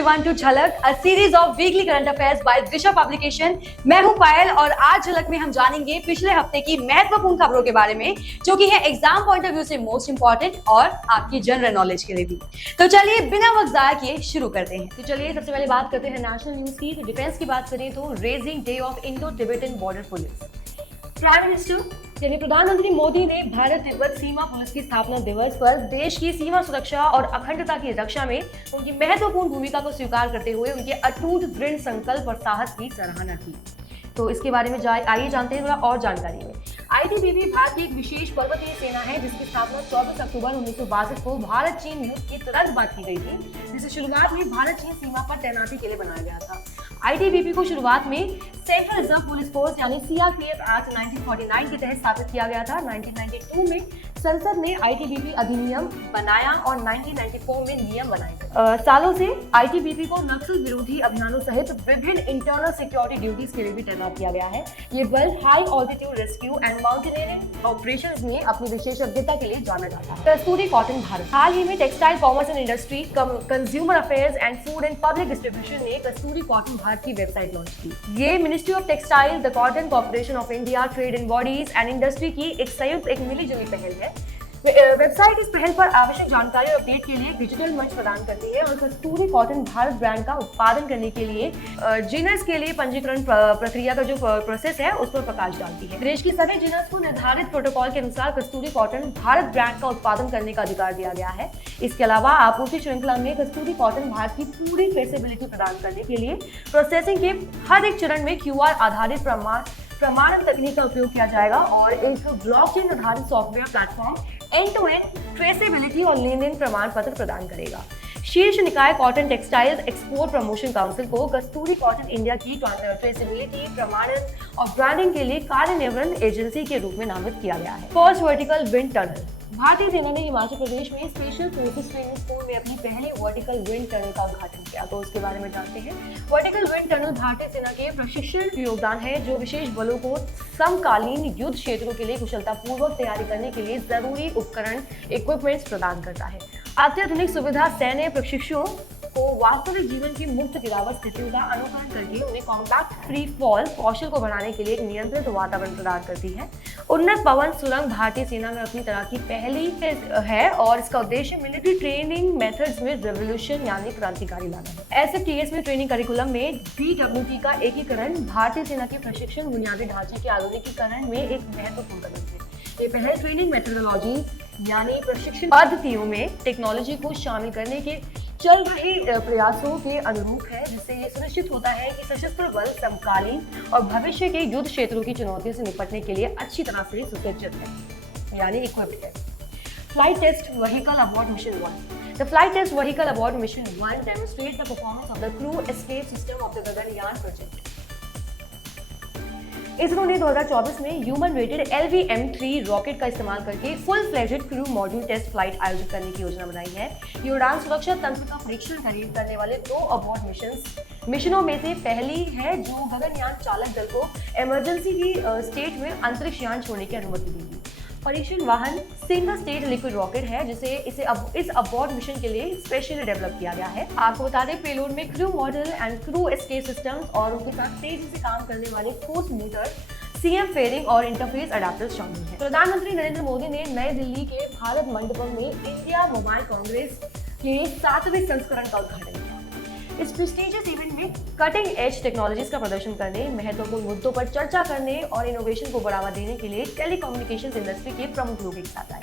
everyone to झलक, a series of weekly current affairs by Disha publication. मैं हूं पायल और आज झलक में हम जानेंगे पिछले हफ्ते की महत्वपूर्ण खबरों के बारे में, जो कि है एग्जाम पॉइंट ऑफ व्यू से मोस्ट इंपॉर्टेंट और आपकी जनरल नॉलेज के लिए भी। तो चलिए बिना वक्त जाया किए शुरू करते हैं। तो चलिए सबसे पहले बात करते हैं नेशनल न्यूज की। डिफेंस की बात करें तो raising day of Indo Tibetan border police. Prime minister यानी प्रधानमंत्री मोदी ने भारत तिब्बत सीमा पुलिस की स्थापना दिवस पर देश की सीमा सुरक्षा और अखंडता की रक्षा में उनकी महत्वपूर्ण भूमिका को स्वीकार करते हुए उनके अटूट दृढ़ संकल्प और साहस की सराहना की। तो इसके बारे में आइए जानते हैं थोड़ा और जानकारी में। आईटीबीपी भारत की एक विशेष पर्वतीय सेना है जिसकी स्थापना 24 अक्टूबर 1962 को भारत चीन युद्ध के तुरंत बाद की गई थी, जिसे शुरुआत में भारत चीन सीमा पर तैनाती के लिए बनाया गया था। आईटीबीपी को शुरुआत में सेंट्रल रिजर्व पुलिस फोर्स यानी सीआरपीएफ एक्ट 1949 के तहत स्थापित किया गया था। 1992 में संसद ने आईटीबीपी अधिनियम बनाया और 1994 में नियम बनाए गए। सालों से आईटीबीपी को नक्सल विरोधी अभियानों सहित विभिन्न इंटरनल सिक्योरिटी ड्यूटीज के लिए भी तैनात किया गया है। ये बल high altitude rescue and mountaineering operations में अपनी विशेषज्ञता के लिए जाना जाता है। कस्तूरी कॉटन भारत। हाल ही में textile commerce and industry, consumer affairs and food and public distribution ने कस्तूरी कॉटन भारत की वेबसाइट लॉन्च की। ये ministry of textile, the cotton corporation of India, trade and bodies and industry की एक संयुक्त एक मिलीजुली पहल है। वेबसाइट इस पहल पर आवश्यक जानकारी और अपडेट के लिए डिजिटल मंच प्रदान करती है और कस्तूरी कॉटन भारत ब्रांड का उत्पादन करने के लिए जिनस के लिए पंजीकरण प्रक्रिया का जो प्रोसेस है उस पर प्रकाश डालती है। देश के सभी जिनस को निर्धारित प्रोटोकॉल के अनुसार कस्तूरी कॉटन भारत ब्रांड का उत्पादन करने का अधिकार दिया गया है। इसके अलावा आपूर्ति श्रृंखला में कस्तूरी कॉटन भारत की पूरी ट्रेसेबिलिटी प्रदान करने के लिए प्रोसेसिंग के हर एक चरण में क्यूआर आधारित प्रमाणन तकनीक का उपयोग किया जाएगा और एक ब्लॉकचेन आधारित software platform end to end traceability और लेन-देन प्रमाण पत्र प्रदान करेगा। शीर्ष निकाय cotton textiles export promotion council को कस्तूरी कॉटन इंडिया की ट्रेसेबिलिटी, प्रमाणन और ब्रांडिंग के लिए कार्यान्वयन एजेंसी के रूप में नामित किया गया है। First vertical wind tunnel. भारतीय सेना ने हिमाचल प्रदेश में स्पेशल फोर्सेस ट्रेनिंग स्कूल में अपनी पहली वर्टिकल विंड टनल का उद्घाटन किया। तो उसके बारे में जानते हैं। वर्टिकल विंड टनल भारतीय सेना के प्रशिक्षण योगदान है जो विशेष बलों को समकालीन युद्ध क्षेत्रों के लिए कुशलतापूर्वक तैयारी करने के लिए जरूरी उपकरण इक्विपमेंट्स प्रदान करता है। अत्याधुनिक सुविधा सैन्य प्रशिक्षुओं को वास्तविक जीवन की मुक्त गिरावट स्थितियों का अनुकरण करके उन्हें कॉम्पैक्ट फ्री फॉल कौशल को बढ़ाने के लिए एक नियंत्रित वातावरण प्रदान करती है। उन्नत पवन सुरंग भारतीय सेना में अपनी तरह की पहली है और इसका उद्देश्य मिलिट्री ट्रेनिंग मेथड्स में रेवोल्यूशन यानी क्रांतिकारी लाना है। एसएफटीएस में ट्रेनिंग करिकुलम में बीडब्ल्यूटी का एकीकरण भारतीय सेना के प्रशिक्षण बुनियादी ढांचे के आधुनिकीकरण में एक महत्वपूर्ण कदम है। ये पहल ट्रेनिंग मेथोडोलॉजी यानी प्रशिक्षण पद्धतियों में टेक्नोलॉजी को शामिल करने के चल रहे प्रयासों के अनुरूप है, जिससे ये सुनिश्चित होता है कि सशस्त्र बल समकालीन और भविष्य के युद्ध क्षेत्रों की चुनौतियों से निपटने के लिए अच्छी तरह से सुसज्जित है यानी इक्विप्ड है। Flight test vehicle aboard mission 1। The flight test vehicle aboard mission 1 demonstrates the performance of the crew escape system of the Gaganyaan project. ISRO ने 2024 में ह्यूमन रेटेड LVM-3 रॉकेट का इस्तेमाल करके full fledged crew module test flight आयोजित करने की योजना बनाई है। ये उड़ान सुरक्षा तंत्र का परीक्षण करने वाले 2 अबॉर्ड मिशनों में से पहली है जो गगनयान चालक दल को इमरजेंसी की स्टेट में अंतरिक्ष यान छोड़ने की अनुमति देगी। परीक्षण वाहन सिंगल स्टेज लिक्विड रॉकेट है जिसे इस अबॉर्ड मिशन के लिए स्पेशली डेवलप किया गया है। आपको बता दें पेलोड में crew model and crew escape systems और उनके साथ तेजी से काम करने वाले फोर्स मोटर, सीएम फेयरिंग और इंटरफेस अडेप्टर्स शामिल हैं। प्रधानमंत्री नरेंद्र मोदी ने नई दिल्ली के भारत मंडपम में इंडिया मोबाइल कांग्रेस के 7वें संस्करण का उद्घाटन किया। इस प्रेस्टीजियस इवेंट में कटिंग एज टेक्नोलॉजीज का प्रदर्शन करने, महत्वपूर्ण मुद्दों पर चर्चा करने और इनोवेशन को बढ़ावा देने के लिए टेलीकम्युनिकेशंस इंडस्ट्री के प्रमुख लोग एक साथ आए।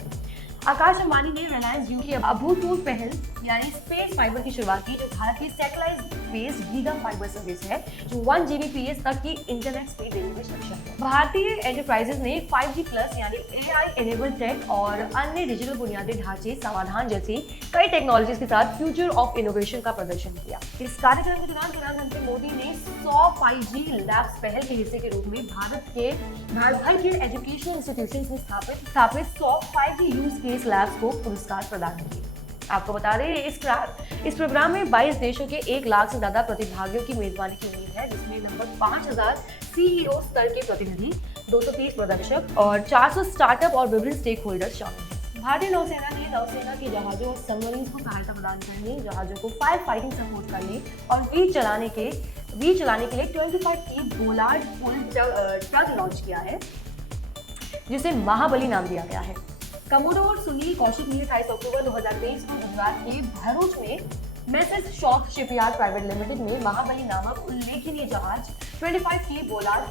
आकाश अंबानी ने रिलायंस जियो की अभूतपूर्व पहल यानी स्पेस फाइबर की शुरुआत की, जो भारत की satellite based giga fibre service है जो 1 Gbps तक की इंटरनेट स्पीड देने में सक्षम है। भारतीय एंटरप्राइजेस ने 5G प्लस यानी AI एनेबल टेक और अन्य डिजिटल बुनियादी ढांचे समाधान जैसी कई टेक्नोलॉजीज के साथ फ्यूचर ऑफ इनोवेशन का प्रदर्शन किया। इस कार्यक्रम के दौरान प्रधानमंत्री मोदी ने 100 5G लैब्स पहल के हिस्से के रूप में भारत भर के एजुकेशनल इंस्टीट्यूशंस में स्थापित 100 5G यूज केस लैब्स को पुरस्कार प्रदान किए। आपको बता दें इस प्रोग्राम में 22 देशों के 1 लाख से ज्यादा प्रतिभागियों की मेजबानी की उम्मीद है, जिसमें लगभग 5000 CEO स्तर के प्रतिनिधि, 230 प्रदर्शक और 400 स्टार्टअप और विभिन्न स्टेक होल्डर्स शामिल हैं। भारतीय नौसेना ने नौसेना के जहाजों और सबमरीन्स को सहायता प्रदान करने, जहाजों को फायर फाइटिंग सपोर्ट करने और वीर चलाने के लिए 25 की गोलार्ड ट्रक लॉन्च किया है, जिसे महाबली नाम दिया गया है। कमोडोर सुनील कौशिक ने 28 अक्टूबर 2023 को गुजरात के भरूच में message shop shipyard private limited में महाबली नामक उल्लेखनीय जहाज 25 की गोलार्ड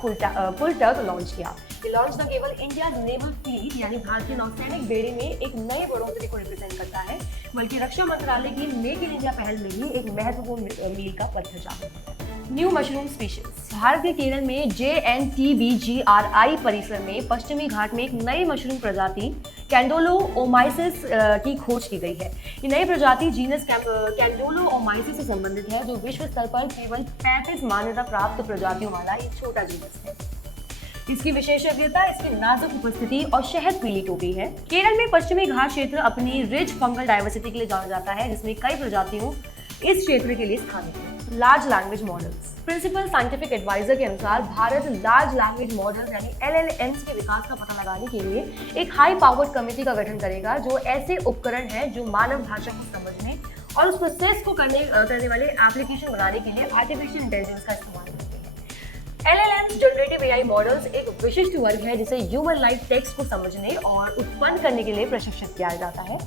फुल टग लॉन्च किया। ये लॉन्च न केवल इंडिया नेवल फ्लीट यानी भारतीय नौसैनिक बेड़े में एक नए बढ़ोतरी को रिप्रेजेंट करता है, बल्कि रक्षा मंत्रालय की मेक इन इंडिया पहल में भी एक महत्वपूर्ण मील का पत्थर चाहता है। New mushroom species. भारत के केरल में JNTBGRI परिसर में पश्चिमी घाट में एक नई मशरूम प्रजाति कैंडोलोओमाइसिस की खोज की गई है। ये नई प्रजाति जीनस कैंडोलोओमाइसिस से संबंधित है, जो विश्व स्तर पर केवल 35 मान्यता प्राप्त प्रजातियों वाला एक छोटा जीनस है। इसकी विशेषज्ञता इसकी नाजुक उपस्थिति और शहद पीली टोपी है। केरल में पश्चिमी घाट क्षेत्र अपनी रिच फंगल डाइवर्सिटी के लिए जाना जाता है, जिसमें कई प्रजातियों इस क्षेत्र के लिए स्थानिक है। Large language models. Principal scientific adviser के अनुसार भारत लार्ज लैंग्वेज मॉडल्स यानी LLMs के विकास का पता लगाने के लिए एक हाई पावर्ड कमेटी का गठन करेगा, जो ऐसे उपकरण हैं जो मानव भाषा को समझने और उस प्रोसेस को करने वाले एप्लीकेशन बनाने के लिए आर्टिफिशियल इंटेलिजेंस का इस्तेमाल करते हैं। LLMs जनरेटिव AI मॉडल्स एक विशिष्ट वर्ग है जिसे ह्यूमन लाइक टेक्स्ट को समझने और उत्पन्न करने के लिए प्रशिक्षित किया जाता है।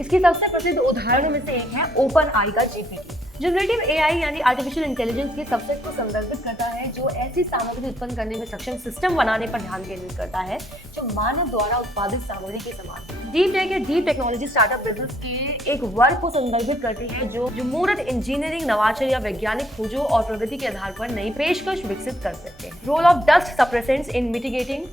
इसकी सबसे प्रसिद्ध उदाहरणों में से एक है OpenAI का GPT। जनरेटिव AI यानी आर्टिफिशियल इंटेलिजेंस के सबसेट को संदर्भित करता है जो ऐसी सामग्री उत्पन्न करने में सक्षम सिस्टम बनाने पर ध्यान केंद्रित करता है जो मानव द्वारा उत्पादित सामग्री के समान। डीप टेक या डीप टेक्नोलॉजी स्टार्टअप बिजनेस के एक वर्ग को संदर्भित करती है जो मूर्त इंजीनियरिंग, नवाचार या वैज्ञानिक खोजों और प्रगति के आधार पर नई पेशकश विकसित कर सकते हैं। Role of dust suppressants in mitigating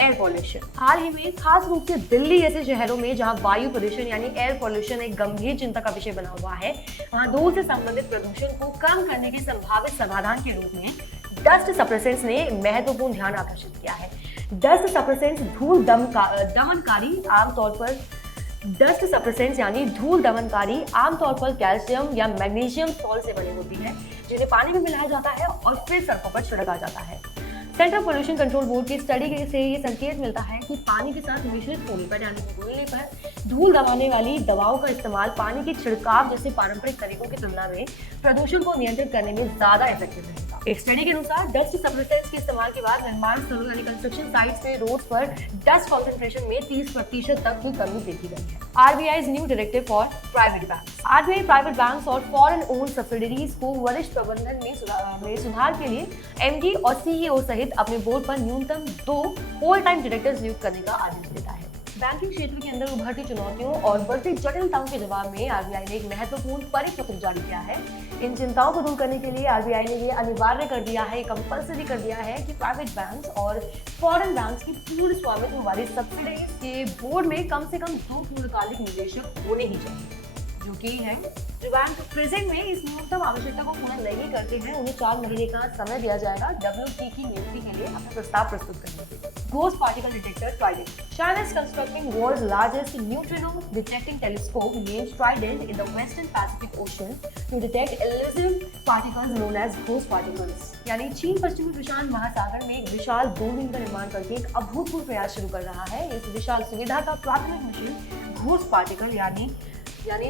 air pollution. हाल ही में खास रूप से दिल्ली जैसे शहरों में जहां वायु प्रदूषण यानी एयर पॉल्यूशन एक गंभीर चिंता का विषय बना हुआ है, वहां धूल से संबंधित प्रदूषण को कम करने के संभावित समाधान के रूप में डस्ट सप्रेसेंट्स ने महत्वपूर्ण ध्यान आकर्षित किया है। डस्ट सप्रेसेंट्स धूल दमनकारी आमतौर पर कैल्शियम या मैग्नीशियम सॉल्ट से बनी होती है, जिन्हें पानी में मिलाया जाता है और फिर सड़कों पर छिड़का जाता है। सेंट्रल पोल्यूशन कंट्रोल बोर्ड की स्टडी से ये संकेत मिलता है कि पानी के साथ मिश्रित होने पर यानी घुलने पर धूल दबाने वाली दवाओं का इस्तेमाल पानी के छिड़काव जैसे पारंपरिक तरीकों की तुलना में प्रदूषण को नियंत्रित करने में ज्यादा इफेक्टिव रहेगा। एक स्टडी के अनुसार डस्ट सप्रेसेंट्स के इस्तेमाल के बाद निर्माण स्थलों यानी कंस्ट्रक्शन साइट्स पे रोड पर डस्ट कॉन्सेंट्रेशन में 30% तक की कमी देखी गई है। RBI's new directive for private banks. RBI private banks और फॉरेन ओन्ड सब्सिडीज को वरिष्ठ प्रबंधन में सुधार के लिए MD और CEO सहित अपने बोर्ड पर न्यूनतम 2 होल टाइम डायरेक्टर्स नियुक्त करने का आदेश देता है। बैंकिंग क्षेत्र के अंदर उभरती चुनौतियों और बढ़ती जटिलताओं के जवाब में RBI ने एक महत्वपूर्ण परिपत्र जारी किया है। इन चिंताओं को दूर करने के लिए RBI ने ये अनिवार्य कर दिया है, कंपल्सरी कर दिया है कि प्राइवेट बैंक्स और फॉरेन बैंक्स की पूर्ण स्वामित्व वाली सब्सिडीज के बोर्ड में कम से कम 2 पूर्णकालिक निदेशक होने ही चाहिए, जो कि है जो बैंक प्रेजेंट में इस न्यूनतम आवश्यकता को पूरा नहीं करते हैं, उन्हें 4 महीने का समय दिया जाएगा WT की नियुक्ति के लिए अपना प्रस्ताव प्रस्तुत करने के लिए। Ghost particle detector Trident. China is constructing world's largest neutrino detecting telescope named Trident in the Western Pacific Ocean to detect elusive particles known as ghost particles. यानी चीन पश्चिमी प्रशांत महासागर में एक विशाल दूरबीन का निर्माण करके एक अभूतपूर्व प्रयास शुरू कर रहा है। इस विशाल सुविधा का प्राथमिक मिशन घोस्ट पार्टिकल यानी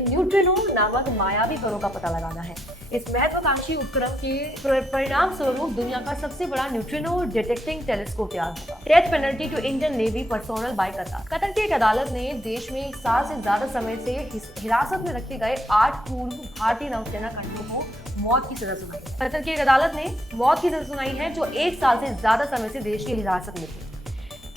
न्यूट्रिनो नामक मायावी कणों का पता लगाना है। इस महत्वाकांक्षी उपक्रम के परिणाम स्वरूप दुनिया का सबसे बड़ा न्यूट्रिनो डिटेक्टिंग टेलीस्कोप तैयार होगा। Death penalty to Indian navy personnel by Qatar. Qatar की एक अदालत ने देश में 1 साल से ज्यादा समय से हिरासत में रखे गए 8 पूर्व भारतीय नौसेना कर्मियों को मौत की सजा सुनाई। कतर की एक अदालत ने मौत की सजा सुनाई है जो 1 साल से ज्यादा समय से देश की हिरासत में थे।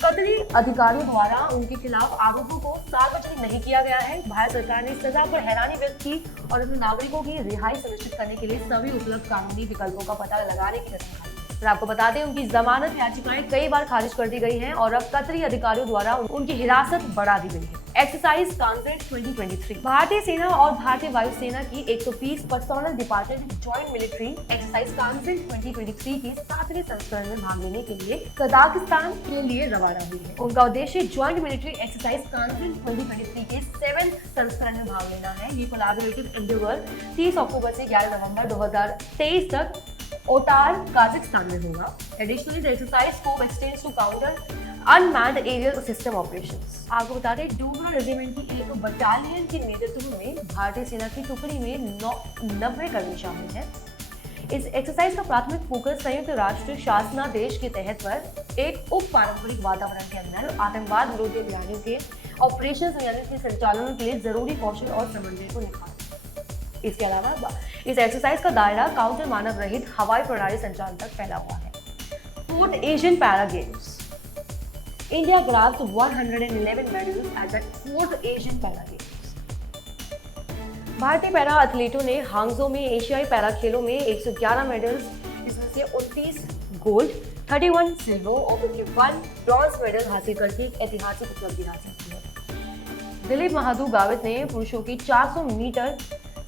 कतरी अधिकारियों द्वारा उनके खिलाफ आरोपों को सार्वजनिक नहीं किया गया है। भारत सरकार ने सजा पर हैरानी व्यक्त की और अपने नागरिकों की रिहाई सुनिश्चित करने के लिए सभी उपलब्ध कानूनी विकल्पों का पता लगाने की कसम खाई। और आपको बता दें उनकी जमानत याचिकाएं कई बार खारिज कर दी गई हैं और अब कतरी अधिकारियों द्वारा उनकी हिरासत बढ़ा दी गई है। Exercise concept 2023। भारतीय सेना और भारतीय वायुसेना की 120 personnel department joint military exercise concept 2023 के 7वें संस्करण में भाग लेने के लिए कजाकिस्तान के लिए रवाना हुई है। उनका उद्देश्य ज्वाइंट मिलिट्री एक्सरसाइज कांसेप्ट 2023 के 7वें संस्करण में भाग लेना है। ये कोलैबोरेटिव एंडेवर 30 अक्टूबर से 11 नवंबर 2023 तक ओटार काजाकिस्तान में होगा। Additionally, the exercise scope extends to counter unmanned aerial system operations. आपको बता दें, डोगरा रेजिमेंट की एक बटालियन के नेतृत्व में भारतीय सेना की टुकड़ी में 90 कर्मी शामिल हैं। इस एक्सरसाइज का प्राथमिक फोकस संयुक्त राष्ट्र शासनादेश के तहत पर एक उप पारंपरिक वातावरण के अंदर आतंकवाद विरोधी अभियानों के ऑपरेशन के संचालन के लिए जरूरी कौशल और समन्वय को निखारना। इसके अलावा इस एक्सरसाइज का दायरा काउंटर मानव रहित हवाई प्रणाली संचालन तक फैला हुआ है। Fourth Asian para games. India grabs 111 medals at the fourth Asian para games. भारतीय पैरा एथलीटों ने हांगझो में एशियाई पैरा खेलों में 111 मेडल्स, इसमें से 29 गोल्ड, 31 सिल्वर और 51 ब्रॉन्ज मेडल हासिल करके एक ऐतिहासिक उपलब्धि हासिल की है। दिलीप महादू गावित ने पुरुषों की 400 मीटर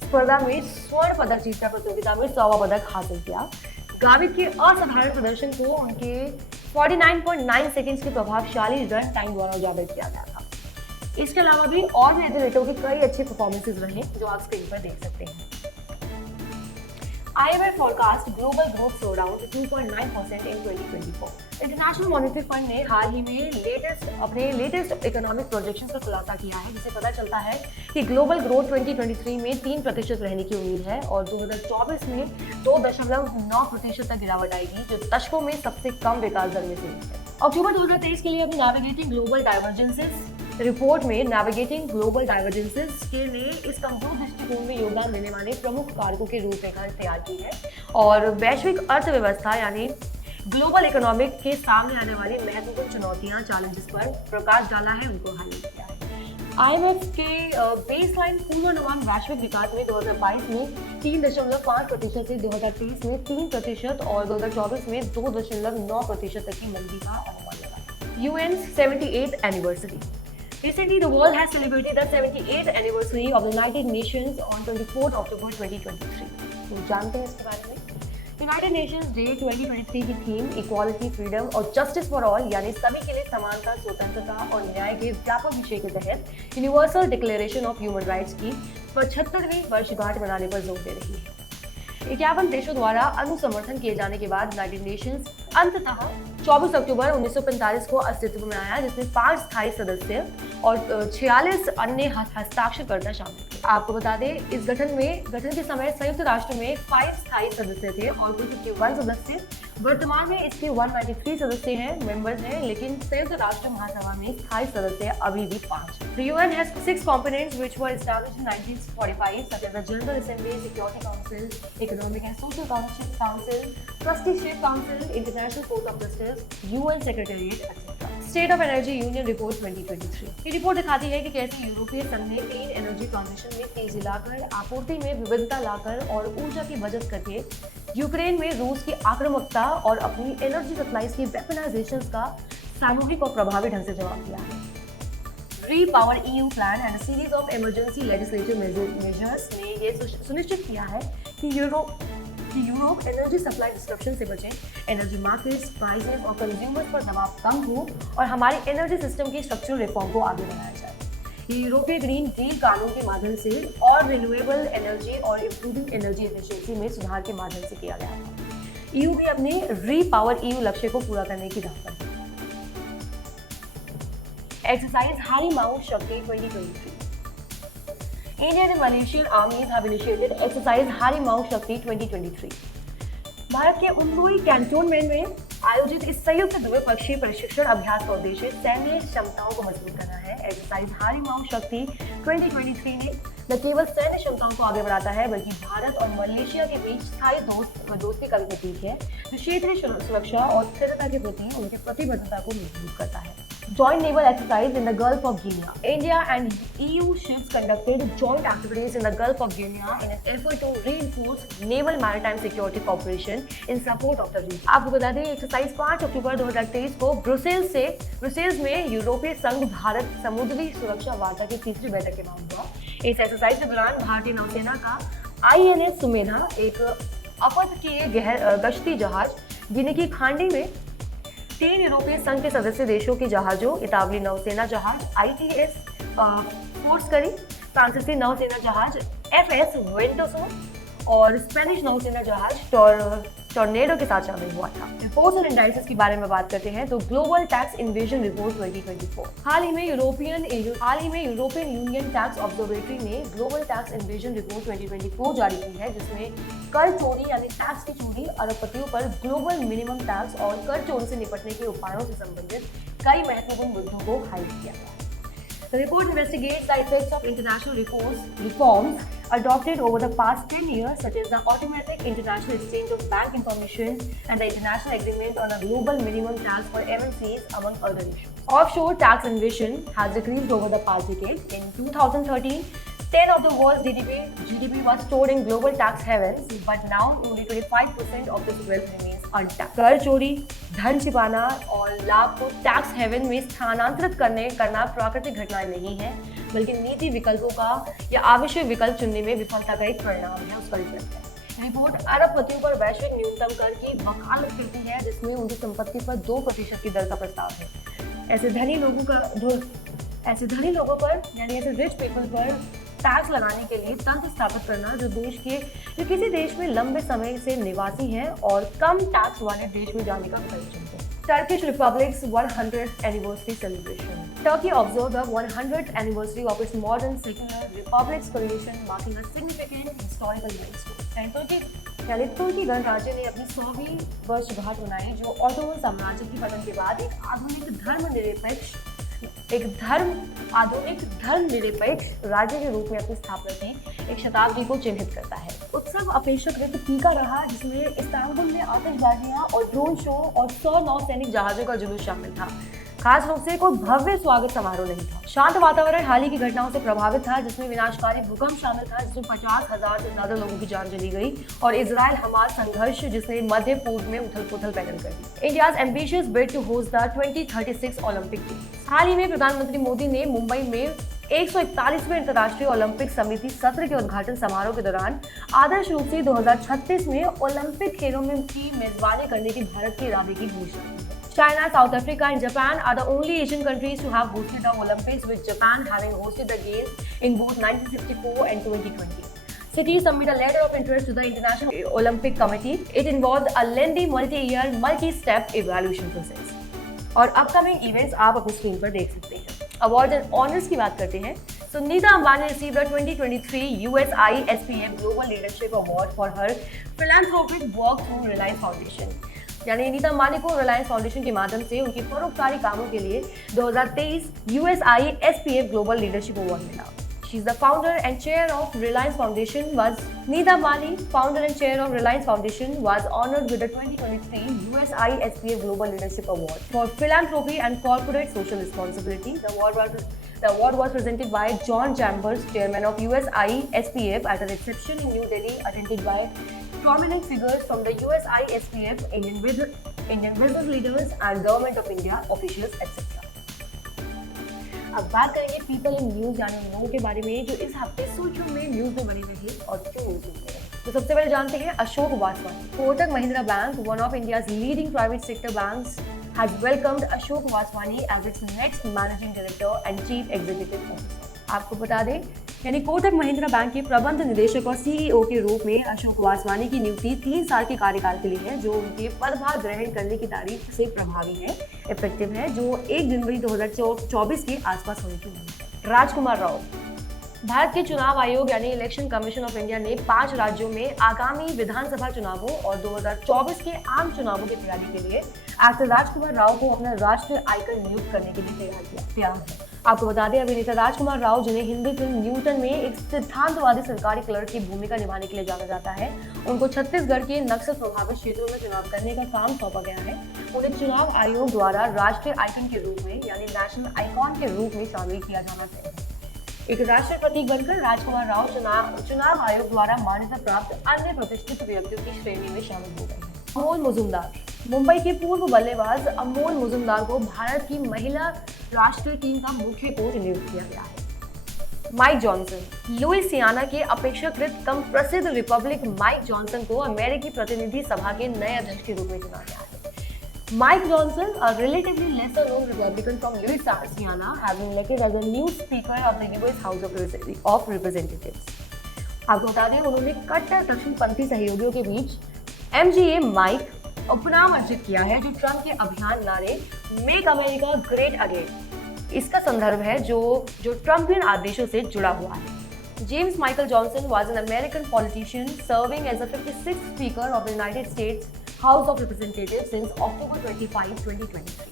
स्पर्धा में स्वर्ण पदक जीतकर प्रतियोगिता में 100वां पदक हासिल किया। गावित के असाधारण प्रदर्शन को उनके 49.9 सेकंड्स के प्रभावशाली रन टाइम द्वारा उजागर किया गया था। इसके अलावा भी और भी एथलीटों के कई अच्छे परफॉर्मेंसेस रहे जो आप स्क्रीन पर देख सकते हैं। IMF forecast global growth slowdown to 2.9% in 2024। International monetary fund ने हाल ही में अपने लेटेस्ट इकोनॉमिक प्रोजेक्शंस का खुलासा किया है, जिससे पता चलता है कि ग्लोबल ग्रोथ 2023 में 3% रहने की उम्मीद है और 2024 में 2.9% तक गिरावट आएगी, जो दशकों में सबसे कम विकास दर में से है। अक्टूबर 2023 के लिए अपनी नेविगेटिंग ग्लोबल डाइवर्जेंसेस रिपोर्ट में नेविगेटिंग ग्लोबल डाइवर्जेंसेस के लिए इस कमजोर दृष्टिकोण में योगदान देने वाले प्रमुख कारकों की रूपरेखा तैयार की है और वैश्विक अर्थव्यवस्था यानी ग्लोबल इकोनॉमिक के सामने आने वाली महत्वपूर्ण चुनौतियां, चैलेंजेस पर प्रकाश डाला है, उनको हाईलाइट किया है। IMF के बेसलाइन पूर्वानुमान वैश्विक विकास में 2022 में 3.5% से 2023 में 3% और 2024 में 2.9% तक की मंदी का अनुमान लगा। UN's 78th anniversary। Recently, the world has celebrated the 78th anniversary of the United Nations on 24th October 2023। तो जानते हैं इसके बारे में। यूनाइटेड नेशंस डे 2023 की थीम इक्वालिटी, फ्रीडम और जस्टिस फॉर ऑल यानी सभी के लिए समानता, स्वतंत्रता और न्याय के व्यापक विषय के तहत universal declaration of human rights की 75वीं वर्षगांठ मनाने पर जोर दे रही है। 51 देशों द्वारा अनुसमर्थन किए जाने के बाद यूनाइटेड नेशंस अंततः 24 अक्टूबर 1945 को अस्तित्व में आया, जिसमें 5 स्थायी सदस्य और 46 अन्य हस्ताक्षरकर्ता शामिल थे। आपको बता दें, इस गठन के समय संयुक्त राष्ट्र में 5 स्थायी सदस्य थे और कुल 51 सदस्य। वर्तमान में इसके 193 सदस्य हैं, मेंबर्स हैं, लेकिन संयुक्त राष्ट्र महासभा में स्थायी सदस्य अभी भी 5। The UN has 6 components which were established in 1945, such as the General Assembly, Security Council, Economic and Social Council, Trusteeship Council, International Court of Justice, UN Secretariat, etc. State of energy union report 2023। ये report दिखाती है कि कैसे यूरोपीय संघ ने clean energy transition में तेजी लाकर, आपूर्ति में विविधता लाकर और ऊर्जा की बचत करके यूक्रेन में रूस की आक्रामकता और अपनी एनर्जी सप्लाईज की वेपनाइजेशन का सामूहिक और प्रभावी ढंग से जवाब दिया है। रीपावर EU plan and series of emergency legislative measures ने ये सुनिश्चित किया है कि यूरोप एनर्जी सप्लाई डिस्ट्रप्शन से बचे, एनर्जी मार्केट्स, प्राइसेस और कंज्यूमर्स पर दबाव कम हो और हमारे एनर्जी सिस्टम की स्ट्रक्चरल रिफॉर्म को आगे बढ़ाया जाए। ये यूरोपीय ग्रीन डील कानून के माध्यम से और रिन्यूएबल एनर्जी और इंप्रूविंग एनर्जी एफिशिएंसी में सुधार के माध्यम से किया गया था। EU भी अपने रीपावर EU लक्ष्य को पूरा करने की राह पर है। एक्सरसाइज हारी माउंट शक्ति 2023। Indian and Malaysian armies have initiated exercise हारी माउंट शक्ति 2023। भारत के उमरोई कैंटोनमेंट में आयोजित इस संयुक्त द्विपक्षीय प्रशिक्षण अभ्यास का उद्देश्य सैन्य क्षमताओं को मजबूत करना है। एक्सरसाइज हारी माउंट शक्ति 2023 ने न केवल सैन्य क्षमताओं को आगे बढ़ाता है, बल्कि भारत और मलेशिया के बीच स्थायी दोस्ती का भी प्रतीक है, जो क्षेत्रीय सुरक्षा और स्थिरता के प्रति उनकी प्रतिबद्धता को मजबूत करता है। Joint naval exercise in the Gulf of Guinea. India and EU ships conducted joint activities in the Gulf of Guinea in an effort to reinforce naval maritime security cooperation in support of the region. आपको बता दें, exercise 5 अक्टूबर 2023 को Brussels में यूरोपीय संघ भारत समुद्री सुरक्षा वार्ता की तीसरी बैठक के बाद हुआ। इस एक्सरसाइज के दौरान भारतीय नौसेना का INS सुमेधा, एक अपतटीय गश्ती जहाज, गिनी की खाड़ी में 3 यूरोपीय संघ के सदस्य देशों के जहाजों, इतालवी नौसेना जहाज ITS फोर्सकरी, फ्रांसीसी नौसेना जहाज FS वेंटोसो और स्पेनिश नौसेना जहाज टॉर्नेडो के साथ शामिल हुआ था। रिपोर्ट्स और इंडाइसेस के बारे में बात करते हैं तो ग्लोबल टैक्स इन्वेजन रिपोर्ट 2024 हाल ही में यूरोपियन यूनियन टैक्स ऑब्जर्वेटरी ने ग्लोबल टैक्स इन्वेजन रिपोर्ट 2024 जारी की है, जिसमें कर चोरी यानी टैक्स की चोरी, अरबपतियों पर ग्लोबल मिनिमम टैक्स और कर चोरी से निपटने के उपायों से संबंधित कई महत्वपूर्ण मुद्दों को हाईलाइट किया गया है। The report investigates the effects of international reforms adopted over the past 10 years, such as the automatic international exchange of bank information and the international agreement on a global minimum tax for MNCs, among other issues. Offshore tax evasion has decreased over the past decade. In 2013, 10 of the world's GDP was stored in global tax havens, but now only 25% of this wealth remains untaxed. कर चोरी, धन छिपाना और लाभ को tax haven में स्थानांतरित करना प्राकृतिक घटनाएं नहीं है, बल्कि नीति विकल्पों का या आवश्यक विकल्प चुनने में विफलता का एक परिणाम है, उसका रिजल्ट है। रिपोर्ट अरबपतियों पर वैश्विक न्यूनतम कर की वकालत करती है, जिसमें उनकी संपत्ति पर 2% की दर का प्रस्ताव है। ऐसे धनी लोगों पर यानी ऐसे रिच पीपल पर टैक्स लगाने के लिए तंत्र स्थापित करना जो किसी देश में लंबे समय से निवासी हैं और कम टैक्स वाले देश में जाने का विकल्प चुनते हैं। Turkish Republic's 100th anniversary celebration. Turkey observed the 100th anniversary of its modern secular republic's creation, marking a significant historical milestone. तुर्की गणराज्य ने अपनी 100वीं वर्षगांठ मनाई, जो ऑटोमन साम्राज्य के पतन के बाद एक आधुनिक धर्मनिरपेक्ष राज्य के रूप में अपनी स्थापना की एक शताब्दी को चिन्हित करता है। उत्सव अपेक्षाकृत फीका रहा, जिसमें इस्तांबुल में आतिशबाजियां और ड्रोन शो और 100 नौसैनिक जहाजों का जुलूस शामिल था। खास रूप से कोई भव्य स्वागत समारोह नहीं था। शांत वातावरण हाल ही की घटनाओं से प्रभावित था, जिसमें विनाशकारी भूकंप शामिल था, जिसमें 50,000 से ज्यादा लोगों की जान चली गई, और इजराइल हमास संघर्ष जिसने मध्य पूर्व में उथल-पुथल पैदा कर दी। India's ambitious bid to host the 2036 Olympic games. हाल ही में प्रधानमंत्री मोदी ने मुंबई में 141वें अंतर्राष्ट्रीय ओलंपिक समिति सत्र के उद्घाटन समारोह के दौरान आदर्श रूप से 2036 में ओलंपिक खेलों में की मेजबानी करने की भारत के इरादे की घोषणा की। China, South Africa and Japan are the only Asian countries to have hosted the Olympics, with Japan having hosted the Games in both 1964 and 2020. Cities submit a letter of interest to the International Olympic Committee. It involved a lengthy multi-year, multi-step evaluation process. और upcoming events आप अपनी screen पर देख सकते हैं। Awards and honors की बात करते हैं। So Neeta Ambani received the 2023 USI SPF Global Leadership Award for her philanthropic work through Reliance Foundation. यानी नीता अंबानी को रिलायंस फाउंडेशन के माध्यम से उनके परोपकारी कामों के लिए 2023 USI SPF global leadership award मिला। She is the founder and chair of Reliance Foundation. Neeta Ambani, founder and chair of Reliance Foundation, was honored with the 2023 USI SPF Global Leadership Award for philanthropy and corporate social responsibility. The award was presented by John Chambers, chairman of USI SPF, at a reception in New Delhi, attended by prominent figures from the USI SPF, Indian business leaders and Government of India officials, etc. अब बात करेंगे people in news यानी लोगों के बारे में जो इस हफ्ते सोशल में न्यूज में बने रहे और क्यों न्यूज में बने। तो सबसे पहले जानते हैं Ashok Vaswani. Kotak Mahindra bank, one of India's leading private sector banks, has welcomed Ashok Vaswani as its next managing director and chief executive officer. आपको बता दें, यानी कोटक महिंद्रा बैंक के प्रबंध निदेशक और सीईओ के रूप में अशोक वासवानी की नियुक्ति 3 साल के कार्यकाल के लिए है, जो उनके पदभार ग्रहण करने की तारीख से प्रभावी है, इफेक्टिव है, जो 1 जनवरी 2024 के आसपास होने की उम्मीद है। राजकुमार राव। भारत के चुनाव आयोग यानी इलेक्शन कमीशन ऑफ इंडिया ने 5 राज्यों में आगामी विधानसभा चुनावों और 2024 के आम चुनावों की तैयारी के लिए एक्टर राजकुमार राव को अपना राष्ट्रीय आइकन नियुक्त करने के लिए तैयार है। आपको बता दें, अभिनेता राजकुमार राव, जिन्हें हिंदी फिल्म न्यूटन में एक सिद्धांतवादी सरकारी क्लर्क की भूमिका निभाने के लिए जाना जाता है, उनको छत्तीसगढ़ के नक्सल प्रभावित क्षेत्रों में चुनाव करने का काम सौंपा गया है। उन्हें चुनाव आयोग द्वारा राष्ट्रीय आइकन के रूप में यानी नेशनल आइकॉन के रूप में शामिल किया जाना चाहिए। एक राष्ट्रीय प्रतीक बनकर राजकुमार राव चुनाव आयोग द्वारा मान्यता प्राप्त अन्य प्रतिष्ठित व्यक्तियों की श्रेणी में शामिल हो गए हैं। अमोल मुजुमदार। मुंबई के पूर्व बल्लेबाज अमोल मुजुमदार को भारत की महिला राष्ट्रीय टीम का मुख्य कोच नियुक्त किया गया है। Mike Johnson. लुइसियाना के अपेक्षाकृत कम प्रसिद्ध रिपब्लिक माइक जॉनसन को अमेरिकी प्रतिनिधि सभा के नए अध्यक्ष के रूप में चुना गया है। Mike Johnson, a relatively lesser-known Republican from Louisiana, has been elected as the new Speaker of the U.S. House of Representatives. आपको बता दें, उन्होंने कट्टर दक्षिणपंथी सहयोगियों के बीच MGA माइक उपनाम अर्जित किया है, जो ट्रम्प के अभियान नारे मेक अमेरिका ग्रेट अगेन इसका संदर्भ है, जो ट्रम्पियन आदेशों से जुड़ा हुआ है। James Michael Johnson was an American politician serving as the 56th Speaker of the United States House of Representatives since October 25, 2023.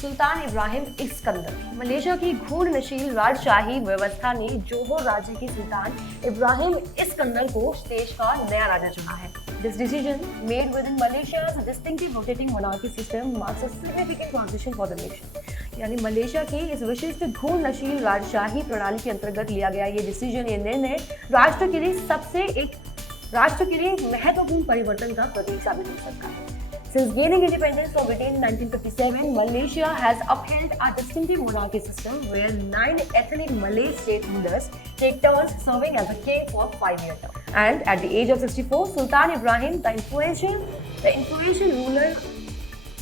Sultan Ibrahim Iskander. Malaysia की घूर्ण नशील राजशाही व्यवस्था ने जोहोर राज्य के सुल्तान इब्राहिम इस्कंदर को देश का नया राजा चुना है। This decision, made within Malaysia's distinctive rotating monarchy system, marks a significant transition for the nation. यानी मलेशिया की इस विशिष्ट घूर्ण नशील राजशाही प्रणाली के अंतर्गत लिया गया ये डिसीजन, ये निर्णय राष्ट्र के लिए महत्वपूर्ण परिवर्तन का प्रतीक साबित हो सकता है। Since gaining independence from Britain in 1957, Malaysia has upheld a distinctive monarchy system where 9 ethnic Malay state rulers take turns serving as a king for 5-year term. And at the age of 64, Sultan Ibrahim, the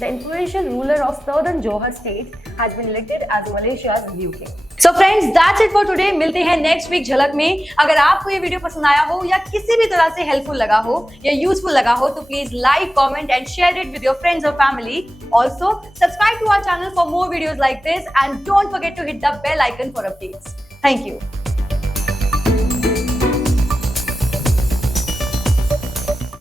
influential ruler of Southern Johor State, has been elected as Malaysia's new king. So friends, that's it for today. मिलते हैं next week झलक में। अगर आपको ये video पसंद आया हो या किसी भी तरह से हेल्पफुल लगा हो या यूजफुल लगा हो तो please like, comment and share it with your friends और family. Also, subscribe to our channel for more videos like this and don't forget to hit the bell icon for updates. Thank you.